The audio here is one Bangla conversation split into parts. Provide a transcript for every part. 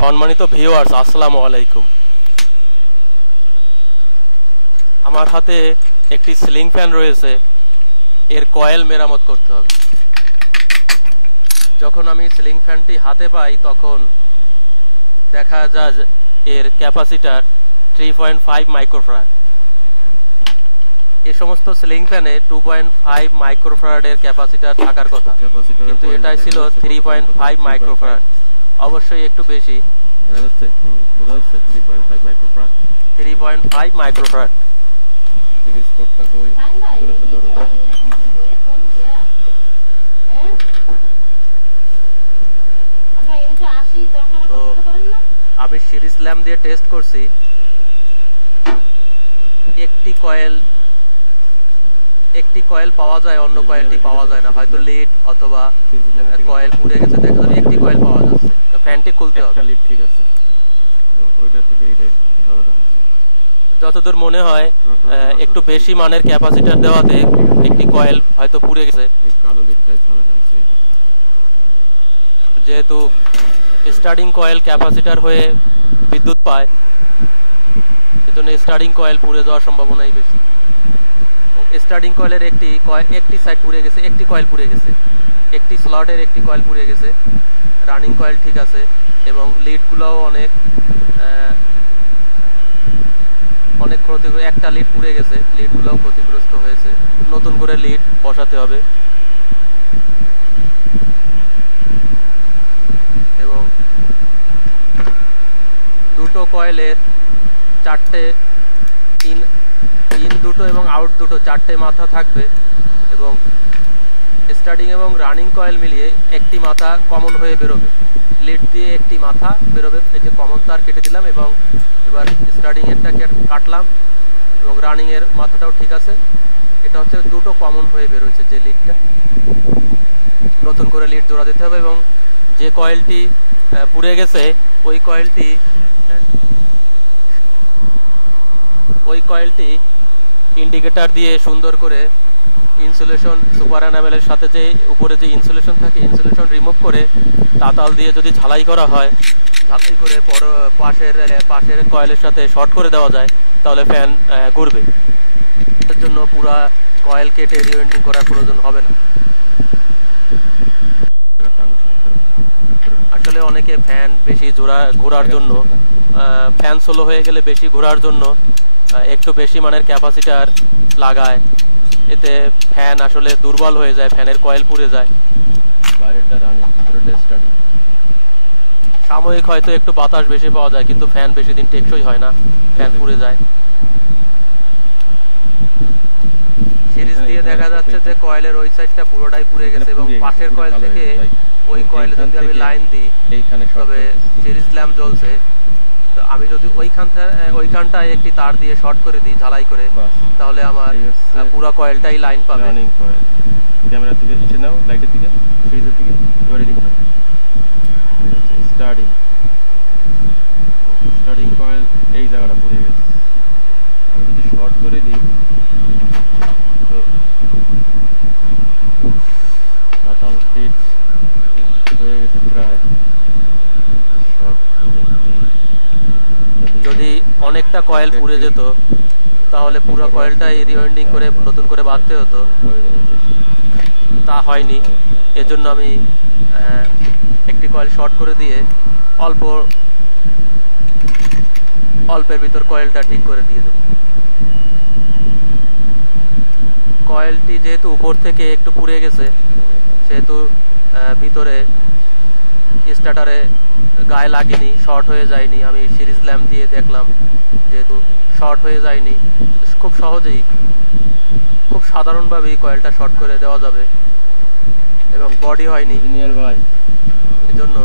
সম্মানিত ভিউয়ার্স, আসসালামু আলাইকুম। আমার হাতে একটি সিলিং ফ্যান রয়েছে, এর কয়েল মেরামত করতে হবে। যখন আমি সিলিং ফ্যানটি হাতে পাই তখন দেখা যায় এর ক্যাপাসিটার 3.5 মাইক্রোফ্যারাড। এই সমস্ত সিলিং ফ্যানে 2.5 মাইক্রোফ্যারাডের ক্যাপাসিটার থাকার কথা, কিন্তু এটাই ছিল 3.5 মাইক্রোফ্যারাড। অবশ্যই একটু বেশি, 3.5 মাইক্রোফ্যারাড। তো আমি সিরিজ ল্যাম্প দিয়ে টেস্ট করছি, একটি কয়েল পাওয়া যায়, অন্য কয়েলটি পাওয়া যায় না। হয়তো লিড অথবা কয়েল পুড়ে গেছে, একটি কয়েল পাওয়া যাচ্ছে। তো ফ্যানটি খুলতে হবে। যতদূর মনে হয় একটু বেশি মানের ক্যাপাসিটার দেওয়াতে একটি কয়েল হয়তো পুড়ে গেছে। যেহেতু স্টার্টিং কয়েল ক্যাপাসিটার হয়ে বিদ্যুৎ পায়, সেজন্য স্টার্টিং কয়েল পুড়ে যাওয়ার সম্ভাবনাই বেশি। স্টার্টিং কয়েলের একটি সাইড পুড়ে গেছে, একটি কয়েল পুড়ে গেছে, একটি স্লটের একটি কয়েল পুড়ে গেছে। রানিং কয়েল ঠিক আছে, এবং লিডগুলোও অনেক ক্ষতি, একটা লিড পুড়ে গেছে, লিডগুলোও ক্ষতিগ্রস্ত হয়েছে। নতুন করে লিড বসাতে হবে। এবং দুটো কয়েলের ইন দুটো এবং আউট দুটো, চারটে মাথা থাকবে, এবং স্টার্টিং এবং রানিং কয়েল মিলিয়ে একটি মাথা কমন হয়ে বেরোবে। লিড দিয়ে একটি মাথা বেরোবে, এতে কমন তার কেটে দিলাম, এবং এবার স্টার্টিং এরটাকে কাটলাম, এবং রানিং এর মাথাটাও ঠিক আছে। এটা হচ্ছে দুটো কমন হয়ে বেরোচ্ছে যে লিডটা। নতুন করে লিড জোড়া দিতে হবে, এবং যে কয়েলটি পুড়ে গেছে ওই কয়েলটি ইন্ডিকেটর দিয়ে সুন্দর করে ইনসুলেশন, সুপার অ্যানাবেলের সাথে যে উপরে যে ইনসুলেশন থাকে, ইনসুলেশন রিমুভ করে তাতাল দিয়ে যদি ঝালাই করা হয়, ঝালাই করে পাশের কয়েলের সাথে শর্ট করে দেওয়া যায়, তাহলে ফ্যান ঘুরবে। এর জন্য পুরা কয়েল কেটে রিওয়েন্ডিং করার প্রয়োজন হবে না। আসলে অনেকে ফ্যান বেশি ঘোরার জন্য, ফ্যান স্লো হয়ে গেলে বেশি ঘোরার জন্য একটু বেশি মানের ক্যাপাসিটার লাগায়। এতে ফ্যান আসলে দুর্বল হয়ে যায়, ফ্যানের কয়েল পুড়ে যায়। সাময়িক হয়তো একটু বাতাস বেশি পাওয়া যায়, কিন্তু ফ্যান বেশি দিন টেকসই হয় না, ফ্যান পুড়ে যায়। সিরিজ দিয়ে দেখা যাচ্ছে যে কয়েলের ওই সাইডটা পুরোটাই পুড়ে গেছে, এবং পাশের কয়েল থেকে ওই কয়েল যদি আমি লাইন দিই, তবে সিরিজ ল্যাম্প জ্বলছে। তো আমি যদি ওইখানটায় একটি তার দিয়ে শর্ট করে দিই ঝালাই করে, তাহলে আমার পুরো কয়েলটাই লাইন পাবে। রানিং কয়েল ক্যামেরার দিকে নিচে নাও, লাইটের দিকে, সিরিজের দিকে, এবারে রিডিং করো। স্টার্টিং কয়েল এই জায়গাটা পুড়ে গেছে। আমি যদি শর্ট করে দিই, তো পাতাল ফিট হয়ে গেছে প্রায়। যদি অনেকটা কয়েল পুড়ে যেত, তাহলে পুরো কয়েলটাই রিওয়েন্ডিং করে নতুন করে বাঁধতে হতো। তা হয়নি, এজন্য আমি একটি কয়েল শর্ট করে দিয়ে অল্পের ভিতর কয়েলটা ঠিক করে দিয়ে দেব। কয়েলটি যেহেতু উপর থেকে একটু পুড়ে গেছে, সেহেতু ভিতরে স্টার্টারে গায়ে লাগেনি, শর্ট হয়ে যায়নি। আমি সিরিজ ল্যাম্প দিয়ে দেখলাম, যেহেতু শর্ট হয়ে যায়নি, খুব সহজেই, খুব সাধারণভাবেই কয়েলটা শর্ট করে দেওয়া যাবে, এবং বডি হয়নি। ইঞ্জিনিয়ার ভাই, সেজন্য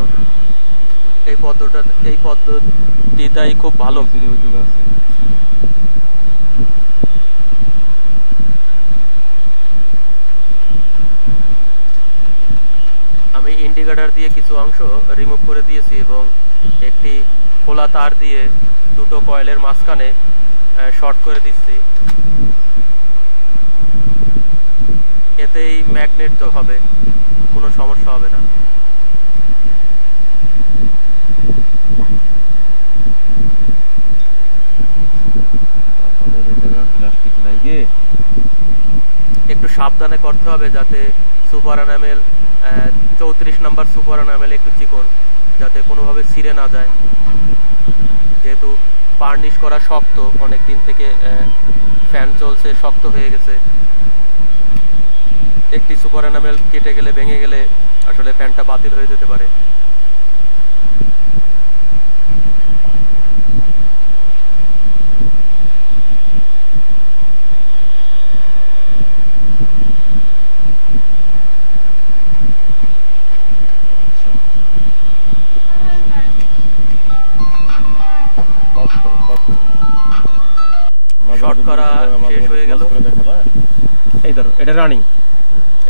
এই পদ্ধতিটাই খুব ভালো। আমি ইন্ডিকেটর দিয়ে কিছু অংশ রিমুভ করে দিয়েছি, এবং একটি খোলা তার দিয়ে দুটো কয়েলের মাঝখানে শর্ট করে দিচ্ছি। এতেই ম্যাগনেট হবে, কোনো সমস্যা হবে না। সাবধানে করতে হবে যাতে super enamel 34 number super enamel একটি চিকন যাতে কোনোভাবে ছিঁড়ে না যায়, যেহেতু বার্নিশ করা শক্ত, অনেক দিন থেকে ফ্যান চলছে, শক্ত হয়ে গেছে। একটি সুপার এনামেল কেটে গেলে, ভেঙে গেলে আসলে ফ্যানটা বাতিল হয়ে যেতে পারে। এই ধরো, এটা রানিং,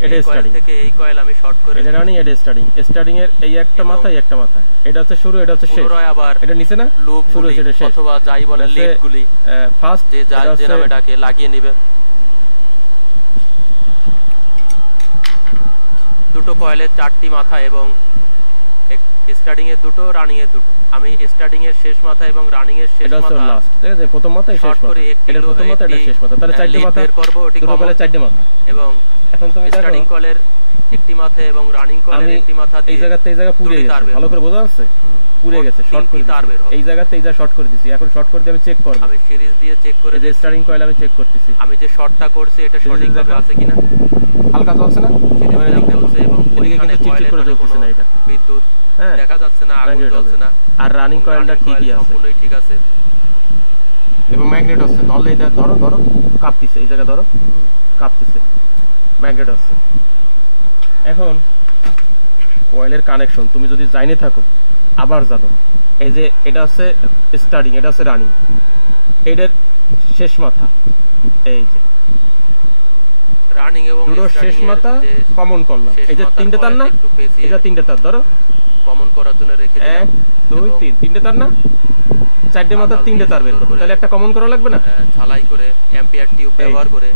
এটা স্টার্টিং থেকে এই কয়েল আমি শর্ট করে, এটা রানিং, এটা স্টার্টিং। স্টার্টিং এর এই একটা মাথা, এই একটা মাথা, এটা হচ্ছে শুরু, এটা হচ্ছে শেষ। আবার এটা নিচে না লুপ শুরু হচ্ছে, এটা শেষ, অথবা যাই বলে লিডগুলি ফার্স্ট যে এটা হচ্ছে এটাকে লাগিয়ে নেবে। দুটো কয়েলের 4টি মাথা এবং স্টার্টিং এর দুটো, রানিং এর দুটো। আমি স্টার্টিং এর শেষ মাথা এবং রানিং এর শেষ মাথা লাস্ট, ঠিক আছে? প্রথম মাথা, শেষ মাথা, এটা প্রথম মাথা, এটা শেষ মাথা, তাহলে 4টে মাথা বের করব। ওটি দুটো কয়েলের 4টে মাথা। এবং এখন তুমি দেখো স্টার্টিং কয়েলের একটি মাথা এবং রানিং কয়েলের একটি মাথা এই জায়গাতে, এই জায়গা পুড়ে গেছে, ভালো করে বোঝা যাচ্ছে? পুড়ে গেছে, শর্ট করে দিছি এই জায়গাতে, এই জায়গা শর্ট করে দিছি। এখন শর্ট করে দিয়ে আমি চেক করব, আমি সিরিজ দিয়ে চেক করে, এই যে স্টার্টিং কয়েল আমি চেক করতেছি, আমি যে শর্টটা করছি এটা সঠিকভাবে আছে কিনা। হালকা জ্বলছে না? এবার এদিক দেখো, এদিকে কিন্তু চিটচিট করে জ্বলতেছে না, এটা বিদ্যুৎ দেখা যাচ্ছে না, আগুন জ্বলছে না। আর রানিং কয়েলটা ঠিকই আছে, সম্পূর্ণই ঠিক আছে। এবং ম্যাগনেট আছে, ধরলে এটা ধরো, ধরো কাঁপতিছে, এই জায়গা ধরো কাঁপতিছে, ম্যাগনেট আছে। এখন কয়েলের কানেকশন তুমি যদি জাইনে থাকো, আবার জানো, এই যে এটা হচ্ছে স্টার্টিং, এটা হচ্ছে রানিং, এটার শেষ মাথা, এই যে রানিং এবং দুটো শেষ মাথা কমন করলাম। এই যে 3টে তার না, এই যে 3টে তার ধরো কমন করার জন্য রেখে 1 2 3, 3টে তার না, 4টে মাথা 3টে তার বের করব, তাহলে একটা কমন করা লাগবে না? ঝালাই করে অ্যাম্পিয়ার টিউব ব্যবহার করে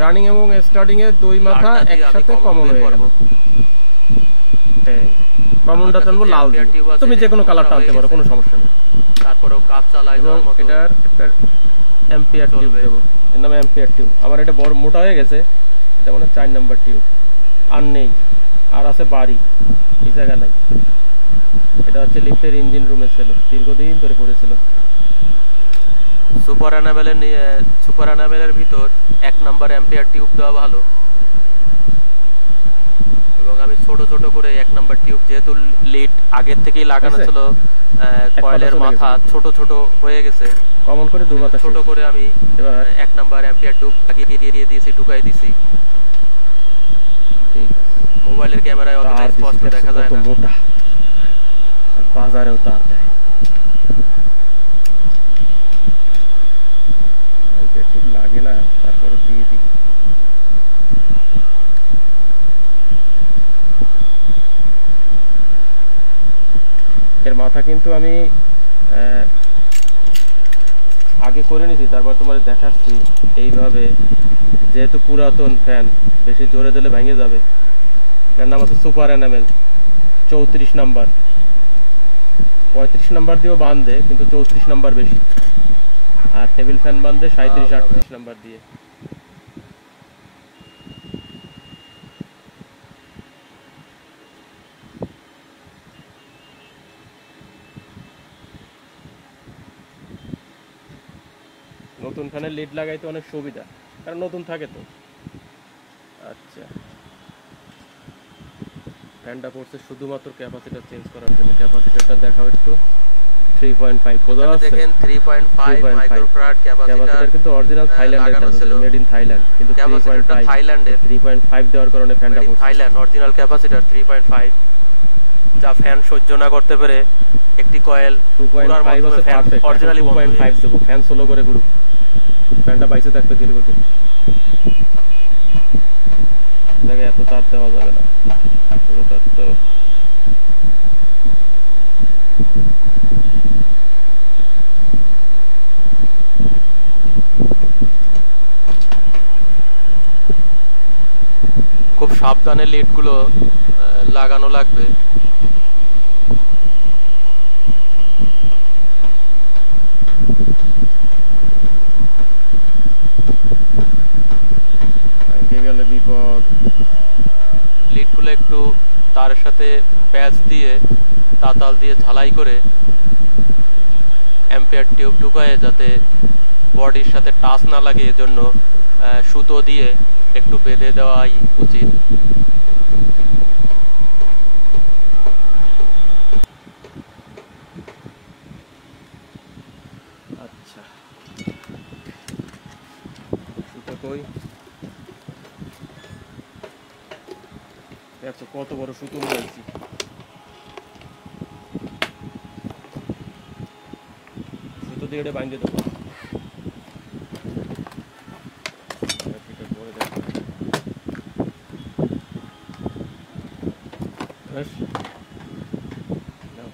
রানিং এবং স্টার্টিং এর দুই মাথা একসাথে কমন হয়ে গেল। এই কমনটা টানবো লাল দিয়ে, তুমি যে কোনো কালার টানতে পারো, কোনো সমস্যা নেই। তারপরেও কাজ চালাই এবং এটার একটা অ্যাম্পিয়ার টিউব দেব, এর নাম অ্যাম্পিয়ার টিউব। আমার এটা বড় মোটা হয়ে গেছে, এটা মানে 4 নাম্বার টিউব, আর নেই, আর আছে বাড়ি, এই জায়গা নাই। এটা হচ্ছে লিফটের ইঞ্জিন রুমে ছিল, দীর্ঘদিন ধরে পড়েছিল। সুপার এনামেলের ভিতর 1 নাম্বার অ্যাম্পিয়ার টিউব দেওয়া ভালো। এবং আমি ছোট ছোট করে 1 নাম্বার টিউব, যেহেতু লিড আগের থেকেই লাগানো ছিল, কয়েলের মাথা ছোট ছোট হয়ে গেছে, কমন করে দুই মাথা ছোট করে আমি এবার 1 নাম্বার অ্যাম্পিয়ার টিউব লাগিয়ে দিয়ে দিয়েছি, ঢুকাই দিয়েছি। ঠিক আছে, মোবাইলের ক্যামেরায় অত স্পষ্ট দেখা যায় না, মোটা, আর বাজারেও তার দেয়। একটু লাগে না, তারপরে দিয়ে দিই। এর মাথা কিন্তু আমি আগে করে নিয়েছি, তারপর তোমাদের দেখাচ্ছি। এইভাবে, যেহেতু পুরাতন ফ্যান, বেশি জোরে দিলে ভেঙে যাবে। এর নাম আছে সুপার এনামেল 34 নাম্বার। 35 নাম্বার দিয়েও বাঁধে, কিন্তু 34 নাম্বার বেশি। আর টেবিল ফ্যান বাঁধে 37 38 নাম্বার দিয়ে। নতুন ফ্যানের লিড লাগাইতে অনেক সুবিধা, কারণ নতুন থাকে তো। আচ্ছা, ফ্যানটা পড়ছে শুধুমাত্র ক্যাপাসিটার চেঞ্জ করার জন্য। ক্যাপাসিটারটা দেখাও একটু, 3.5 বোঝা যাচ্ছে? দেখেন 3.5 মাইক্রোফ্যারাড ক্যাপাসিটার, কিন্তু অরিজিনাল থাইল্যান্ডের ক্যাপাসিটার, মেড ইন থাইল্যান্ড, কিন্তু 3.5 থাইল্যান্ডে 3.5 দেওয়ার কারণে ফ্যানটা পড়ছে। থাইল্যান্ড অরিজিনাল ক্যাপাসিটার 3.5, যা ফ্যান সহ্য না করতে পারে। একটি কয়েল 2.5 আছে পারফেক্ট, অরিজিনালি 2.5 দেব, ফ্যান স্লো করে ঘুরুক, ফ্যানটা বাইসে থাকবে দীর্ঘদিন। দেখে এত তার দেওয়া যাবে না, এত তার তো খুব সাবধানে লিডগুলো লাগানো লাগবে। প্যাচ দিয়ে তাতাল দিয়ে ঝালাই করে অ্যাম্পিয়ার টিউব ঢুকায়ে যাতে বডির সাথে টাচ না লাগে এজন্য সুতো দিয়ে একটু বেঁধে দেওয়াই উচিত। আচ্ছা, সুতো কই? দেখছো কত বড় সুতো নিয়েছি। সুতো দিয়ে এটা বাইন্ধে দেবো। ব্যাস, নাও।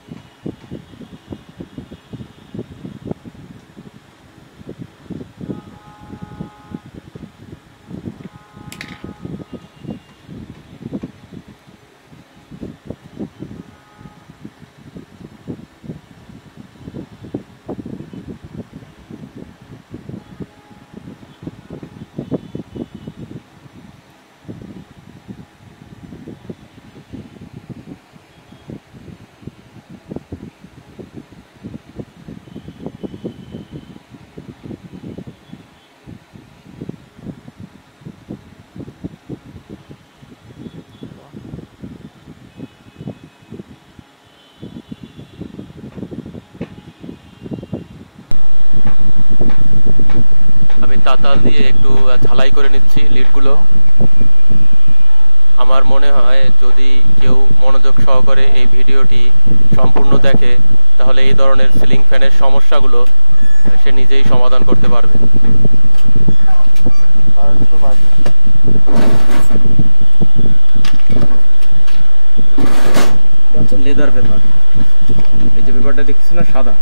আমি তাতাল দিয়ে একটু ঝালাই করে নিচ্ছি লিডগুলো। আমার মনে হয় যদি কেউ মনোযোগ সহকারে এই ভিডিওটি সম্পূর্ণ দেখে তাহলে এই ধরনের সিলিং ফ্যানের সমস্যাগুলো সে নিজেই সমাধান করতে পারবে। লেদার পেপার, এই যে পেপারটা দেখছিস না সাদা,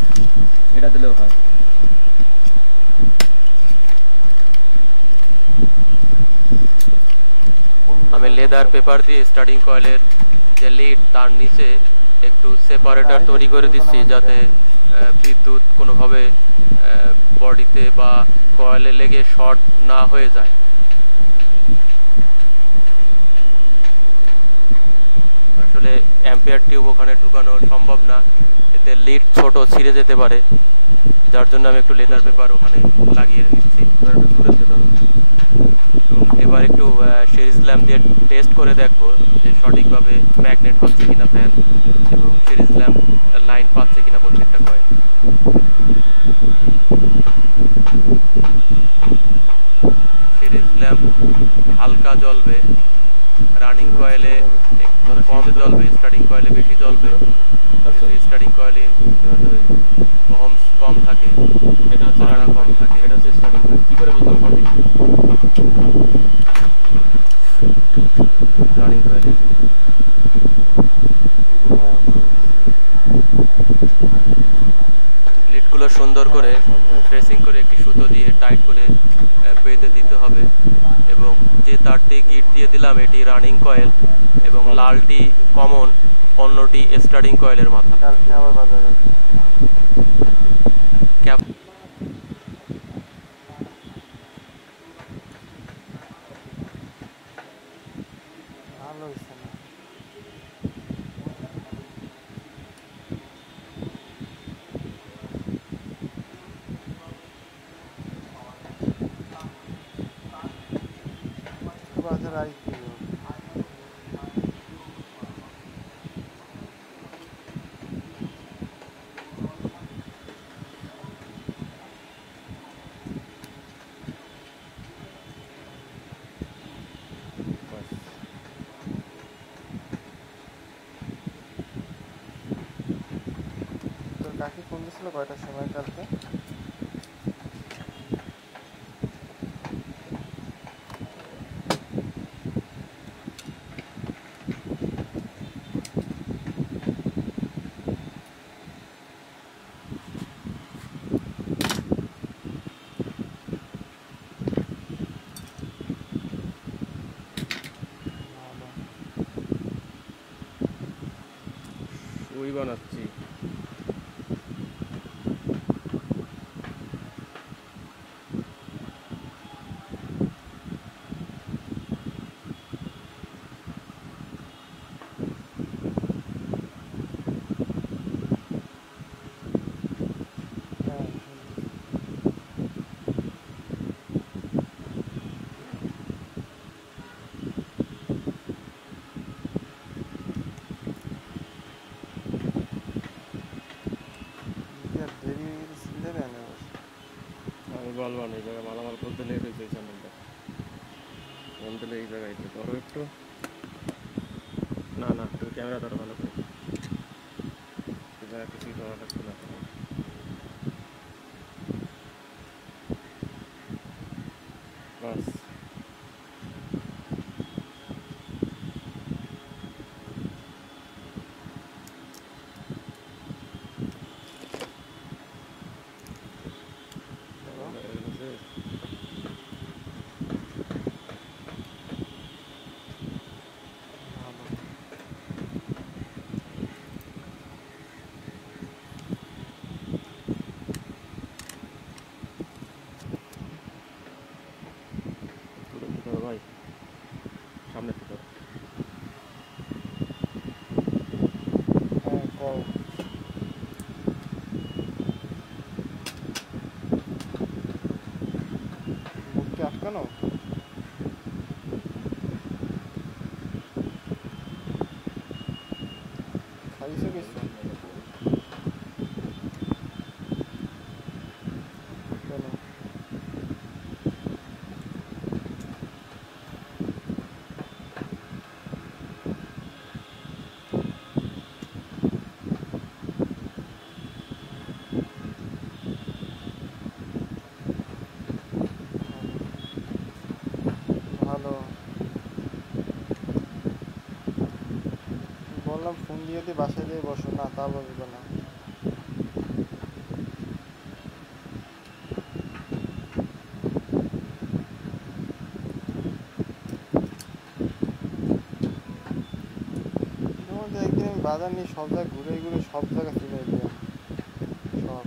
এটা দিলেও হয়। আমি লেদার পেপার দিয়ে স্টার্টিং কয়েলের যে লিড তার নিচে একটু সেপারেটর তৈরি করে দিচ্ছি যাতে বিদ্যুৎ কোনোভাবে বডিতে বা কয়েলে লেগে শর্ট না হয়ে যায়। আসলে অ্যাম্পিয়ার টিউব ওখানে ঢুকানো সম্ভব না, এতে লিড ছোট ছিঁড়ে যেতে পারে, যার জন্য আমি একটু লেদার পেপার ওখানে লাগিয়ে দিচ্ছি। এবার একটু সিরিজ ল্যাম্প দিয়ে টেস্ট করে দেখবো যে সঠিকভাবে ম্যাগনেট হচ্ছে কিনা ফ্যান, এবং সিরিজ ল্যাম্প লাইন পাচ্ছে কিনা প্রত্যেকটা কয়েল। সিরিজ ল্যাম্প হালকা জ্বলবে, রানিং কয়েলে কম জ্বলবে, স্টার্টিং কয়েলে বেশি জ্বলবে। যদি স্টার্টিং কয়েলে কম থাকে, এটা হচ্ছে রানিং কয়েল, এটা হচ্ছে স্টার্টিং কয়েল। কি করে বুঝলাম সঠিক? রানিং কয়েল লিডগুলো সুন্দর করে ড্রেসিং করে একটি সুতো দিয়ে টাইট করে বেঁধে দিতে হবে। এবং যে তারটি গিট দিয়ে দিলাম এটি রানিং কয়েল এবং লালটি কমন, অন্যটি স্টার্টিং কয়েলের মাথা। ভালো হয়েছে না। বাজার আই কিলো তোর কাকি ফোন দিয়েছিল কয়টার সময় কালকে? ওই বানাচ্ছি। বলবা না এই জায়গায় মালামাল খুলতে লেট হয়েছে এই চ্যানেলটা ফোন দিলে এই জায়গায় ধরো একটু না না তুমি ক্যামেরা ধরো ভালো করে এই জায়গায় কিছুই ধরা থাকছে না বাস ভাই সামনে থেকে হ্যাঁ কল মুখটি আটকানো খাইছে কিছু কেন ভালো বললাম ফোন দিয়ে বাসায় দিয়ে বসো না তা বলবে না একদিন আমি বাজার নিয়ে সব জায়গায় ঘুরে ঘুরে সব জায়গায় চলে দিলাম সব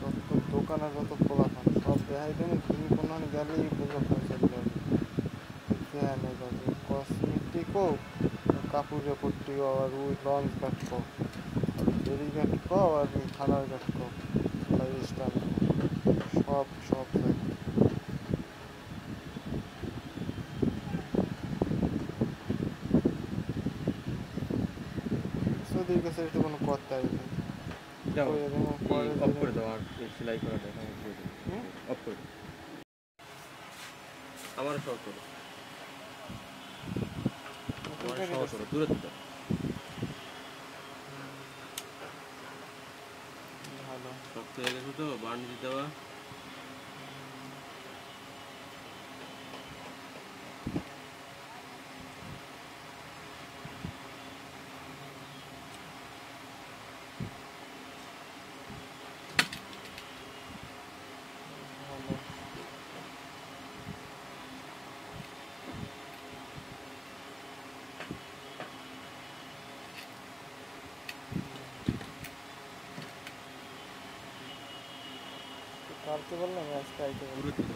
যত দোকানের যত পোলাপান সব দেখাই দেবেন তুমি কোনো গেলেই বুঝো পয়সা দিতে হবে হ্যাঁ নেই কসমেটিকও কাপড়ের পট্টিও আর ওই লঞ্চ কাটকো ফেরি কাটকো আর ওই থানার কাটকো স্টাম্প সব সব জায়গায় ওদের কাছে এটা কোনো কথাই নেই অফ করে দাও আর সেলাই করা দেখা অফ করে দাও আমার সহ করো আমার সহ করো দূরে দিতে ভালো শক্ত হয়ে গেছে তো বার্নিশ দেওয়া কালকে বললাম আজকে আইতে বললাম দূরে দিতে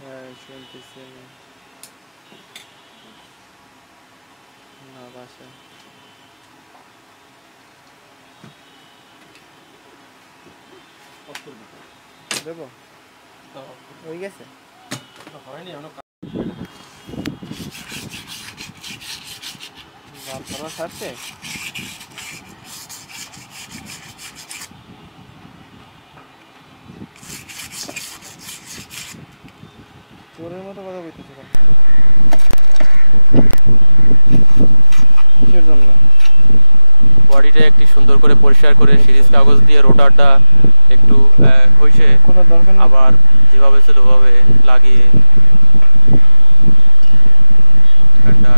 হ্যাঁ শুনতেছি না বাসায় অফ করে দিতে দেবো হয়ে গেছে হয়নি এখনো বাল করা ছাড়ছে চোরের মতো কথা বলতেছে কিসের জন্য বডিটা একটু সুন্দর করে পরিষ্কার করে সিরিজ কাগজ দিয়ে রোটারটা একটু হয়েছে কোনো দরকার নেই আবার যেভাবে ছিল ওভাবে লাগিয়ে একটা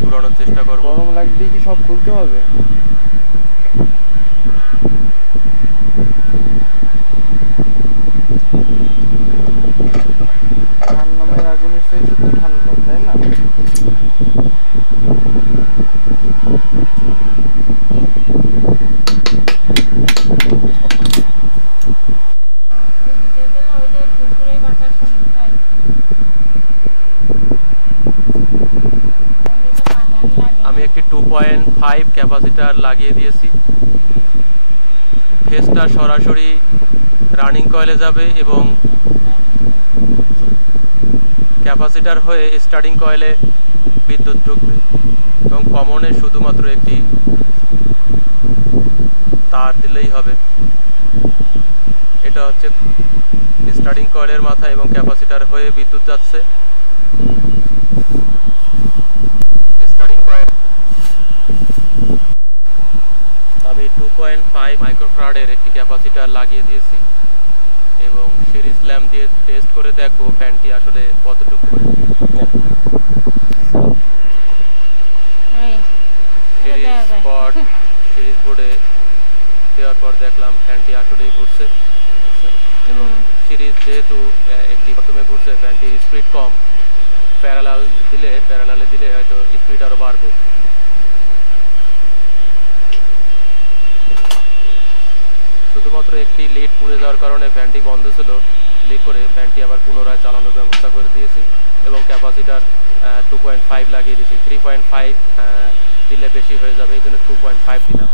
ঘুরানোর চেষ্টা করবো গরম লাগলে কি সব খুলতে হবে নামের আগুনের চাইতে তো ঠান্ডা তাই না ক্যাপাসিটার লাগিয়ে দিয়েছি। ফেজটা সরাসরি রানিং কয়েলে যাবে এবং ক্যাপাসিটার হয়ে স্টার্টিং কয়েলে বিদ্যুৎ ঢুকবে এবং কমনে শুধুমাত্র একটি তার দিলেই হবে। এটা হচ্ছে স্টার্টিং কয়েলের মাথা এবং ক্যাপাসিটার হয়ে বিদ্যুৎ যাচ্ছে। আমি 2.5 মাইক্রোফ্যারাডের একটি ক্যাপাসিটার লাগিয়ে দিয়েছি এবং সিরিজ ল্যাম্প দিয়ে টেস্ট করে দেখবো ফ্যানটি আসলে কতটুকু হচ্ছে। সিরিজ বোর্ডে দেওয়ার পর দেখলাম ফ্যানটি আসলেই ঘুরছে এবং সিরিজ যেহেতু একটি প্রথমে ঘুরছে ফ্যানটির স্পিড কম, প্যারালালে দিলে হয়তো স্পিড আরও বাড়বে। শুধুমাত্র একটি লিড পুড়ে যাওয়ার কারণে ফ্যানটি বন্ধ ছিল। লিড করে ফ্যানটি আবার পুনরায় চালানোর ব্যবস্থা করে দিয়েছি এবং ক্যাপাসিটার 2.5 লাগিয়ে দিয়েছি। 3.5 দিলে বেশি হয়ে যাবে, এখানে 2.5 দিলাম।